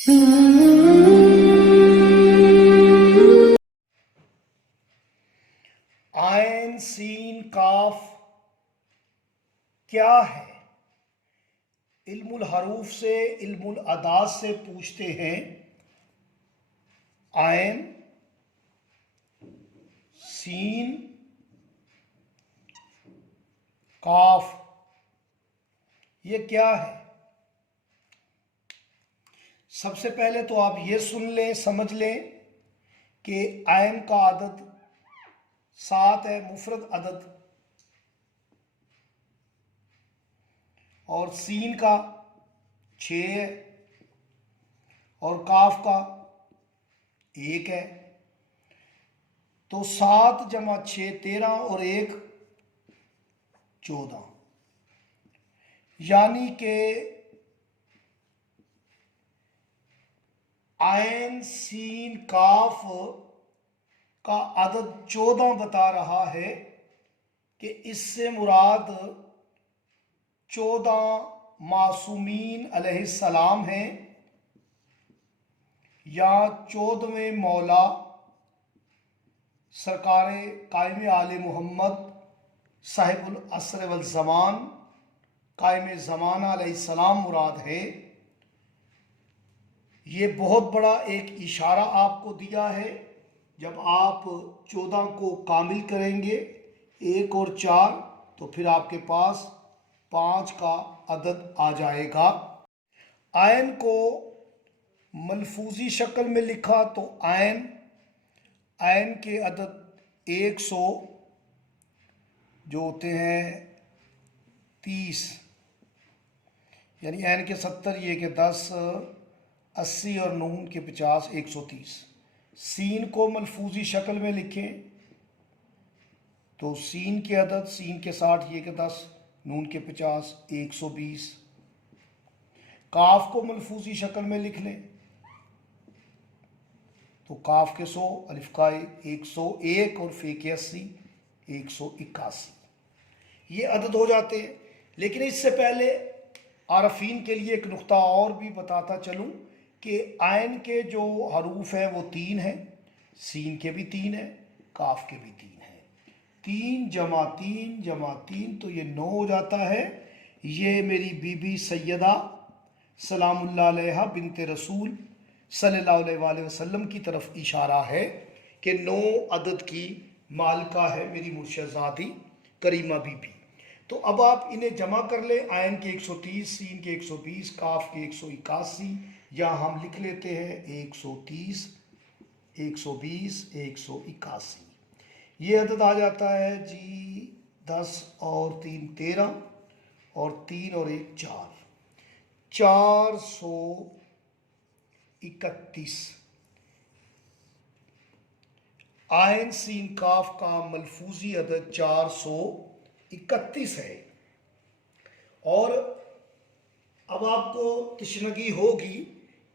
Ion scene काफ क्या है? इल्मुल हरूफ से इल्मुल अदाद से पूछते हैं। आयन सीन काफ ये क्या है? सबसे पहले तो आप ये सुन लें, समझ लें कि आयन का अदद 7 है, मुफरद अदद, और सीन का 6 है और काफ का 1 है। तो 7 जमा 6 13 और 1 14, यानी कि आयन सीन काफ का अदद 14 बता रहा है कि इससे मुराद 14 मासूमीन अलैहिस्सलाम हैं या 14वें मौला सरकार कायम आले मोहम्मद साहिबुल असर वल ज़मान कायम ज़माना अलैहिस्सलाम मुराद है। ये बहुत बड़ा एक इशारा आपको दिया है। जब आप 14 को कामिल करेंगे 1 और 4 तो फिर आपके पास 5 का अदद आ जाएगा। आयन को मलफूजी शक्ल में लिखा तो आयन के अदद 100 जो होते हैं 30, यानी आयन के 70, ये के 10, 80 और नून के 50, 130। सीन को मलफूजी शक्ल में लिखें तो सीन के अदद सीन के 60, ये के 10, नून के 50, 120। काफ को मलफूजी शक्ल में लिख लें तो काफ के 100, अलिफ का 101 और फे के 80, 181। ये अदद हो जाते हैं। लेकिन इससे पहले आरफीन के लिए एक नुक्ता और भी बताता चलूं कि आयन के जो हरूफ हैं वो 3 हैं, सीन के भी 3 हैं, काफ के भी 3 हैं। 3 जमा 3 जमा 3 तो ये 9 हो जाता है। ये मेरी बीबी सैयदा सलामुल्लाह अलैहा बिनते रसूल सल्लल्लाहु अलैहि वसल्लम की तरफ इशारा है कि 9 अदद की मालिका है मेरी मुर्शदाती करीमा बीबी। तो अब आप इन्हें जमा कर लें। आयन के 130, सीन के 120, काफ के 181, या हम लिख लेते हैं 130, 120, 181। ये अदद आ जाता है जी 10 और 3 13 और 3 और 1 4, 431। आयन सीन काफ का मलफूजी अदद 431 है। और अब आपको तशनगी होगी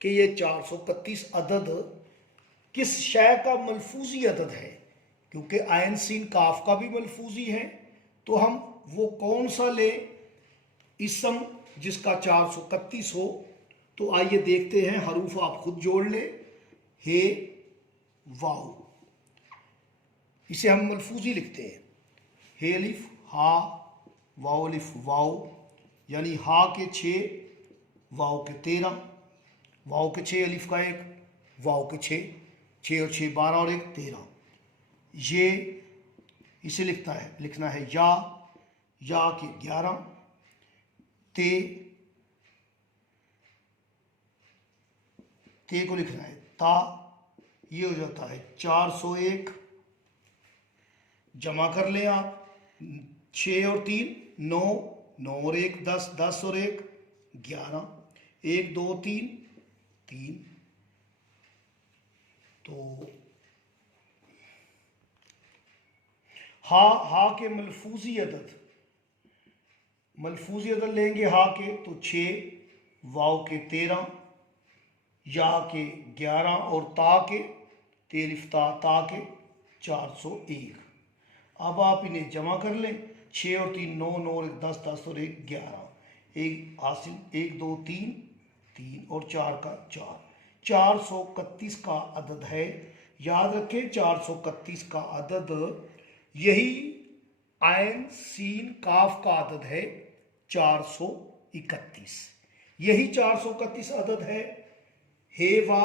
कि ये 431 अदद किस शय का मलफूजी अदद है, क्योंकि आयन सीन काफ का भी मलफूजी है। तो हम वो कौन सा ले इसम जिसका 431 हो? तो आइए देखते हैं। हरूफ आप खुद जोड़ ले। हे वाओ, इसे हम मलफूजी लिखते हैं। हे अलिफ हा, वाओ अलिफ वाओ, यानी हा के 6, वाओ के 13, वाओ के 6, अलिफ का 1, वाओ के 6, 6 और 6 12 और 1 13। ये इसे लिखना है या के 11, ते को लिखना है ता। ये हो जाता है 401। जमा कर लें आप। 6 और 3 9, 9 और 1 10, 10 और 1 11, 1 2 3 3। तो हा के मलफूजी अदद लेंगे। हा के तो 6, वाव के 13, या के 11 और ता के ता के 401। अब आप इन्हें जमा कर लें। 6 और 3 9, 9 और 1 10, 10 और 1 11, 1 हासिल 1 2 3 3 और 4 का 4। 431 का अदद है। याद रखें 431 का अदद यही आयन सीन काफ का अदद है 431। यही 431 अदद है। हे वा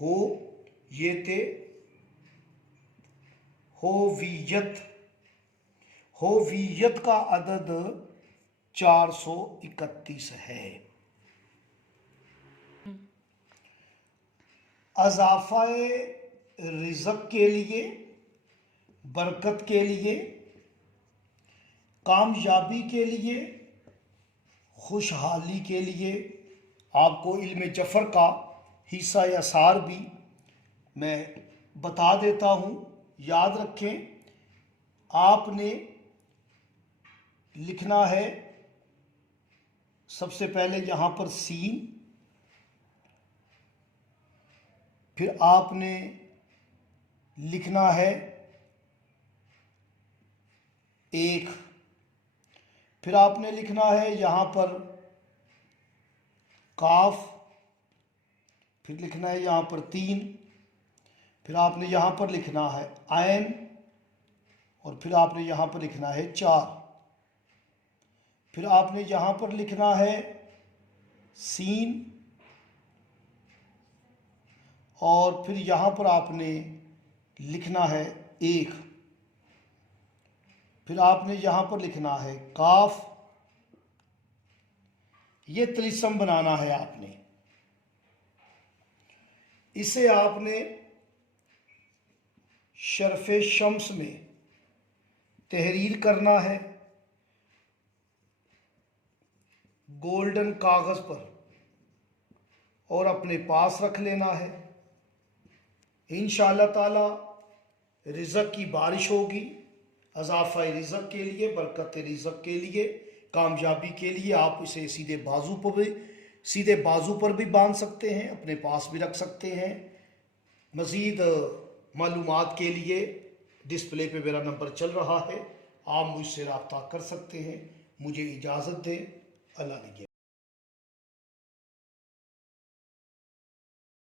हो ये थे होवियत का अदद 431 है। अज़ाफ़ाए रिज़्क़ के लिए, बरकत के लिए, कामयाबी के लिए, खुशहाली के लिए आपको इल्म जफ़र का हिस्सा असार भी मैं बता देता हूँ। याद रखें, आपने लिखना है सबसे पहले यहाँ पर सीन, फिर आपने लिखना है एक, फिर आपने लिखना है यहाँ पर काफ, फिर लिखना है यहाँ पर 3, फिर आपने यहाँ पर लिखना है आयन, और फिर आपने यहाँ पर लिखना है 4, फिर आपने यहाँ पर लिखना है सीन, और फिर यहाँ पर आपने लिखना है 1, फिर आपने यहाँ पर लिखना है काफ। ये तिलिस्म बनाना है आपने। इसे आपने शर्फ़े शम्स में तहरीर करना है, गोल्डन कागज़ पर, और अपने पास रख लेना है। इंशाअल्लाह ताला रिज़्क़ की बारिश होगी। अज़ाफ़ा रिज़्क़ के लिए, बरकत रिज़्क़ के लिए, कामयाबी के लिए आप इसे सीधे बाजू पर भी बांध सकते हैं, अपने पास भी रख सकते हैं। मज़ीद मालूमात के लिए डिस्प्ले पे मेरा नंबर चल रहा है, आप मुझसे रब्ता कर सकते हैं। मुझे इजाज़त दें। अल्लाह ने